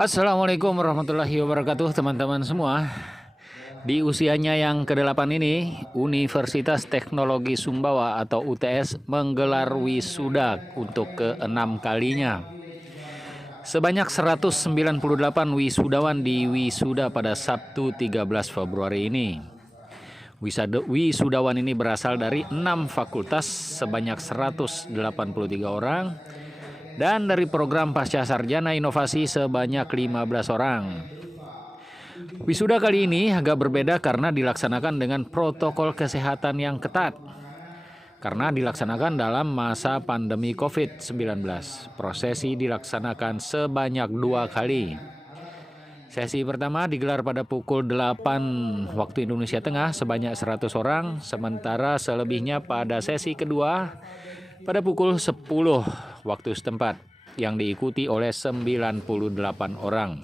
Assalamualaikum warahmatullahi wabarakatuh teman-teman semua. Di usianya yang ke-8 ini, Universitas Teknologi Sumbawa atau UTS menggelar wisuda untuk ke-6 kalinya. Sebanyak 198 wisudawan di wisuda pada Sabtu 13 Februari ini. Wisudawan ini berasal dari 6 fakultas sebanyak 183 orang dan dari program Pasca Sarjana Inovasi sebanyak 15 orang. Wisuda kali ini agak berbeda karena dilaksanakan dengan protokol kesehatan yang ketat. Karena dilaksanakan dalam masa pandemi COVID-19. Prosesi dilaksanakan sebanyak 2 kali. Sesi pertama digelar pada pukul 8 waktu Indonesia Tengah sebanyak 100 orang, sementara selebihnya pada sesi kedua pada pukul 10 waktu setempat yang diikuti oleh 98 orang.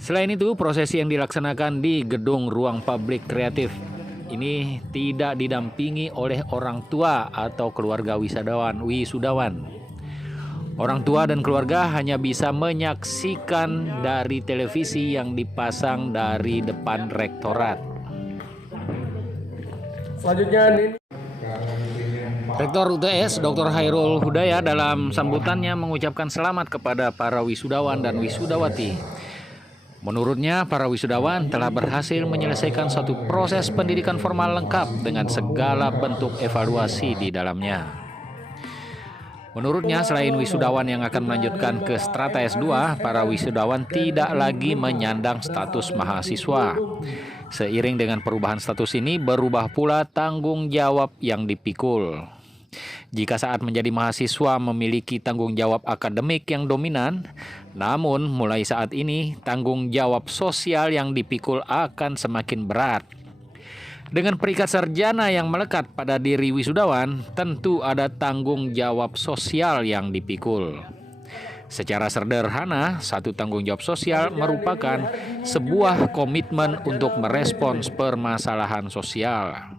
Selain itu, prosesi yang dilaksanakan di Gedung Ruang Publik Kreatif ini tidak didampingi oleh orang tua atau keluarga wisudawan. Orang tua dan keluarga hanya bisa menyaksikan dari televisi yang dipasang dari depan rektorat. Selanjutnya Rektor UTS Dr. Hairul Hudaya dalam sambutannya mengucapkan selamat kepada para wisudawan dan wisudawati. Menurutnya, para wisudawan telah berhasil menyelesaikan suatu proses pendidikan formal lengkap dengan segala bentuk evaluasi di dalamnya. Menurutnya, selain wisudawan yang akan melanjutkan ke strata S2, para wisudawan tidak lagi menyandang status mahasiswa. Seiring dengan perubahan status ini, berubah pula tanggung jawab yang dipikul. Jika saat menjadi mahasiswa memiliki tanggung jawab akademik yang dominan, namun mulai saat ini tanggung jawab sosial yang dipikul akan semakin berat. Dengan peringkat sarjana yang melekat pada diri wisudawan, tentu ada tanggung jawab sosial yang dipikul. Secara sederhana, satu tanggung jawab sosial merupakan sebuah komitmen untuk merespons permasalahan sosial.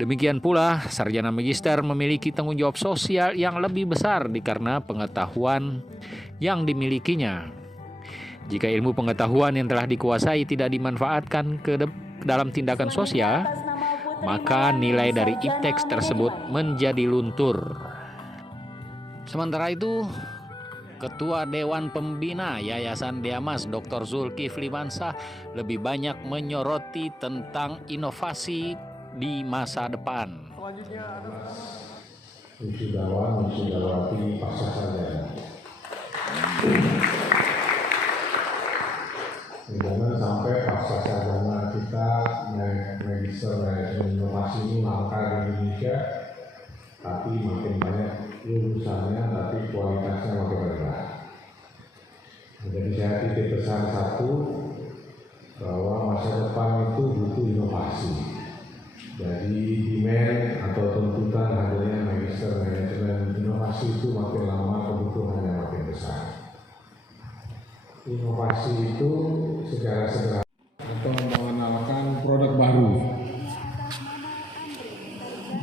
Demikian pula, sarjana magister memiliki tanggung jawab sosial yang lebih besar karena pengetahuan yang dimilikinya. Jika ilmu pengetahuan yang telah dikuasai tidak dimanfaatkan ke dalam tindakan sosial, maka nilai dari iptek tersebut menjadi luntur. Sementara itu, Ketua Dewan Pembina Yayasan Deamas Dr. Zulkifli Mansah lebih banyak menyoroti tentang inovasi di masa depan. wisudawan, wisudawati pasca sarjana. Jangan sampai pasca sarjana kita magister manajemen inovasi ini langka di Indonesia, tapi makin banyak lulusannya, tapi kualitasnya makin rendah. Jadi saya titip pesan satu, bahwa masa depan itu butuh inovasi. Jadi demand atau tuntutan hadirnya magister manajemen inovasi itu makin lama kebutuhannya makin besar. Inovasi itu secara sederhana atau mengenalkan produk baru.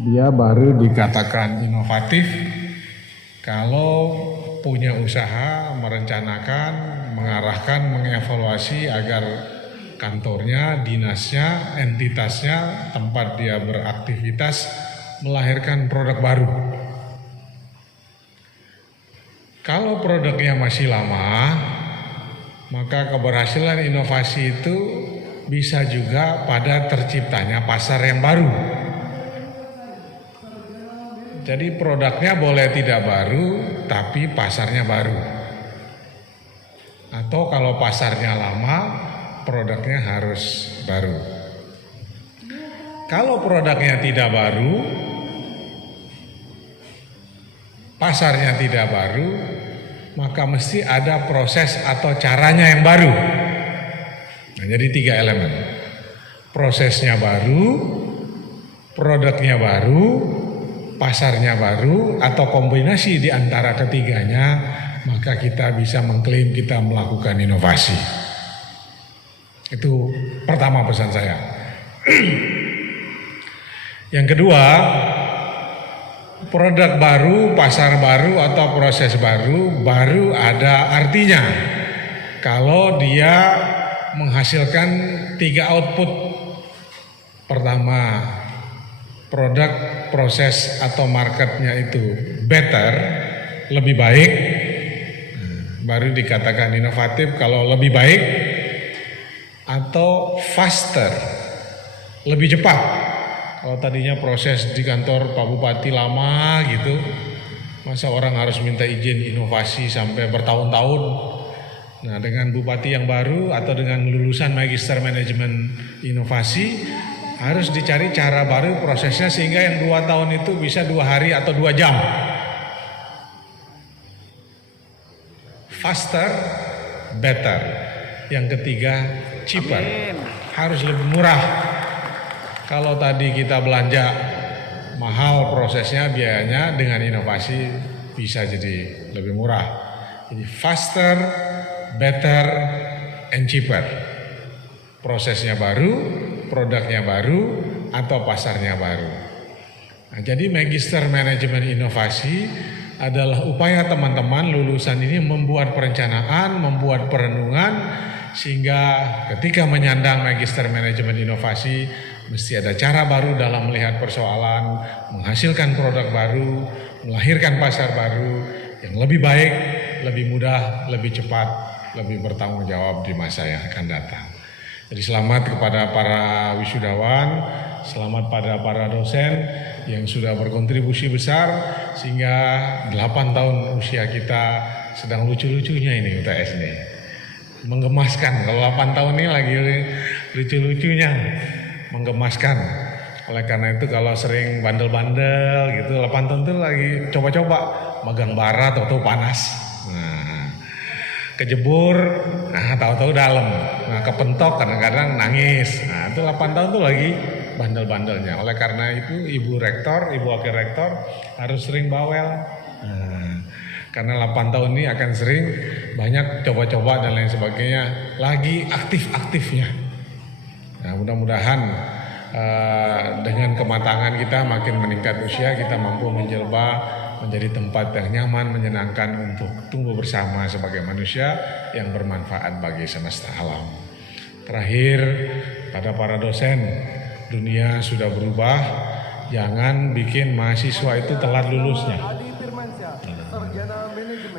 Dia baru dikatakan inovatif kalau punya usaha, merencanakan, mengarahkan, mengevaluasi agar kantornya, dinasnya, entitasnya, tempat dia beraktivitas melahirkan produk baru. Kalau produknya masih lama, maka keberhasilan inovasi itu bisa juga pada terciptanya pasar yang baru. Jadi produknya boleh tidak baru, tapi pasarnya baru. Atau kalau pasarnya lama, produknya harus baru. Kalau produknya tidak baru, pasarnya tidak baru, maka mesti ada proses atau caranya yang baru. Nah, jadi 3 elemen. Prosesnya baru, produknya baru, pasarnya baru, atau kombinasi di antara ketiganya, maka kita bisa mengklaim kita melakukan inovasi. Itu pertama pesan saya. Yang kedua, produk baru, pasar baru atau proses baru ada artinya kalau dia menghasilkan 3 output. Pertama, produk, proses atau marketnya itu better, lebih baik, baru dikatakan inovatif. Kalau lebih baik, atau faster, lebih cepat. Kalau tadinya proses di kantor Pak Bupati lama gitu, masa orang harus minta izin inovasi sampai bertahun-tahun. Nah, dengan bupati yang baru atau dengan lulusan Magister Manajemen Inovasi, harus dicari cara baru prosesnya sehingga yang 2 tahun itu bisa 2 hari atau 2 jam. Faster, better. Yang ketiga, cheaper. Harus lebih murah. Kalau tadi kita belanja mahal prosesnya, biayanya, dengan inovasi bisa jadi lebih murah. Jadi faster, better, and cheaper. Prosesnya baru, produknya baru, atau pasarnya baru. Nah, jadi Magister Manajemen Inovasi adalah upaya teman-teman lulusan ini membuat perencanaan, membuat perenungan, sehingga ketika menyandang Magister Manajemen Inovasi mesti ada cara baru dalam melihat persoalan, menghasilkan produk baru, melahirkan pasar baru yang lebih baik, lebih mudah, lebih cepat, lebih bertanggung jawab di masa yang akan datang. Jadi selamat kepada para wisudawan, selamat pada para dosen yang sudah berkontribusi besar sehingga 8 tahun usia kita sedang lucu-lucunya ini UTS ini. Menggemaskan, kalau 8 tahun ini lagi lucu-lucunya, menggemaskan. Oleh karena itu kalau sering bandel-bandel gitu, 8 tahun itu lagi coba-coba megang bara tahu-tahu panas. Nah, kejebur, nah tahu-tahu dalam. Nah, kepentok kadang-kadang nangis. Nah, itu 8 tahun itu lagi bandel-bandelnya. Oleh karena itu ibu rektor, ibu wakil rektor harus sering bawel. Nah, karena 8 tahun ini akan sering banyak coba-coba dan lain sebagainya, lagi aktif-aktifnya. Nah, mudah-mudahan dengan kematangan kita makin meningkat usia, kita mampu menjelba menjadi tempat yang nyaman, menyenangkan untuk tumbuh bersama sebagai manusia yang bermanfaat bagi semesta alam. Terakhir, pada para dosen, dunia sudah berubah, jangan bikin mahasiswa itu telat lulusnya.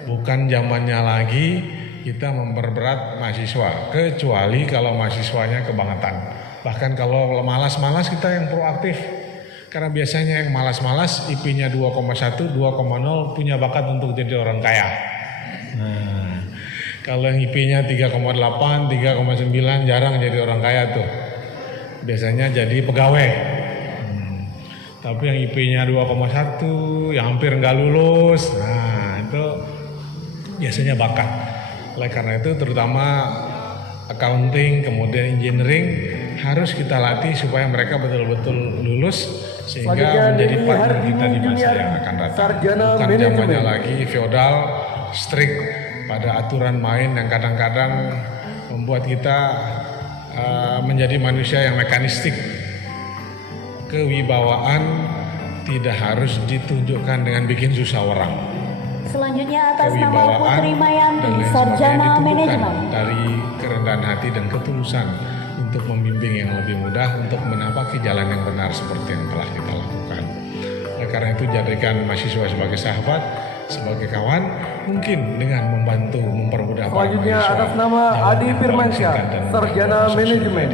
Bukan zamannya lagi kita memperberat mahasiswa, kecuali kalau mahasiswanya kebangetan. Bahkan kalau malas-malas kita yang proaktif. Karena biasanya yang malas-malas IP-nya 2,1, 2,0 punya bakat untuk jadi orang kaya. Nah, kalau yang IP-nya 3,8, 3,9 jarang jadi orang kaya tuh. Biasanya jadi pegawai. Tapi yang IP-nya 2,1, yang hampir nggak lulus, nah itu biasanya bakat. Oleh karena itu terutama accounting, kemudian engineering harus kita latih supaya mereka betul-betul lulus sehingga menjadi partner kita di masa yang akan datang. Bukan zamannya lagi feodal, strict pada aturan main yang kadang-kadang membuat kita menjadi manusia yang mekanistik. Kewibawaan tidak harus ditunjukkan dengan bikin susah orang. Selanjutnya atas nama Putri Mayanti, Sarjana Manajemen. Dari kerendahan hati dan ketulusan untuk membimbing yang lebih mudah untuk menapaki jalan yang benar seperti yang telah kita lakukan. Oleh karena itu jadikan mahasiswa sebagai sahabat, sebagai kawan, mungkin dengan membantu mempermudah para mahasiswa. Selanjutnya atas nama Adi Firmansyah, Sarjana Manajemen.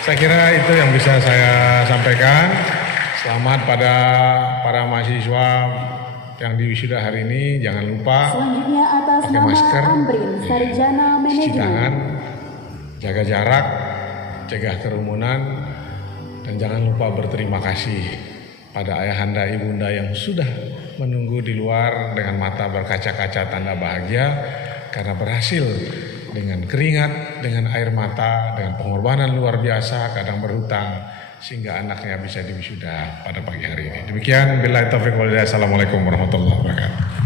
Saya kira itu yang bisa saya sampaikan. Selamat pada para mahasiswa yang di wisuda hari ini. Jangan lupa Selanjutnya atas pakai nama masker, Amrin, Sarjana cuci Manajemen. tangan, jaga jarak, cegah kerumunan, dan jangan lupa berterima kasih pada ayahanda ibunda yang sudah menunggu di luar dengan mata berkaca-kaca tanda bahagia karena berhasil dengan keringat, dengan air mata, dengan pengorbanan luar biasa, kadang berhutang, sehingga anaknya bisa diwisuda pada pagi hari ini. Demikian, billahi taufiq wal hidayah. Assalamualaikum warahmatullahi wabarakatuh.